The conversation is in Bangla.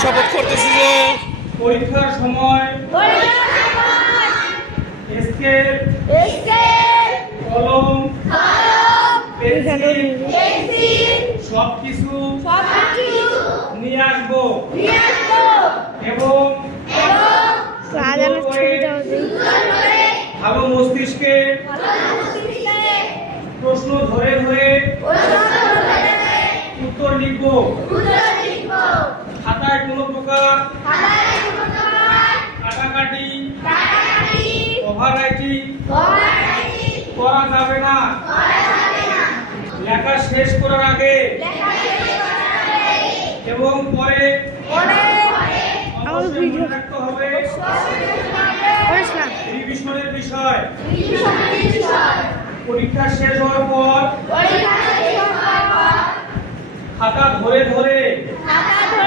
শপথ করতেছি যে পরীক্ষার সময় স্কেল কলম পেন্সিল সবকিছু নিয়ে আসবো এবং ভালো মস্তিষ্কে প্রশ্ন ধরে ধরে উত্তর লিখব। খাতায় কোনো প্রকার কাটাকাটি ওভাররাইটিং করা যাবে না। লেখা শেষ করার আগে এবং পরে অবশ্যই মনে রাখতে হবে রিভিশনের বিষয়। পরীক্ষা শেষ হওয়ার পর খাতা ধরে ধরে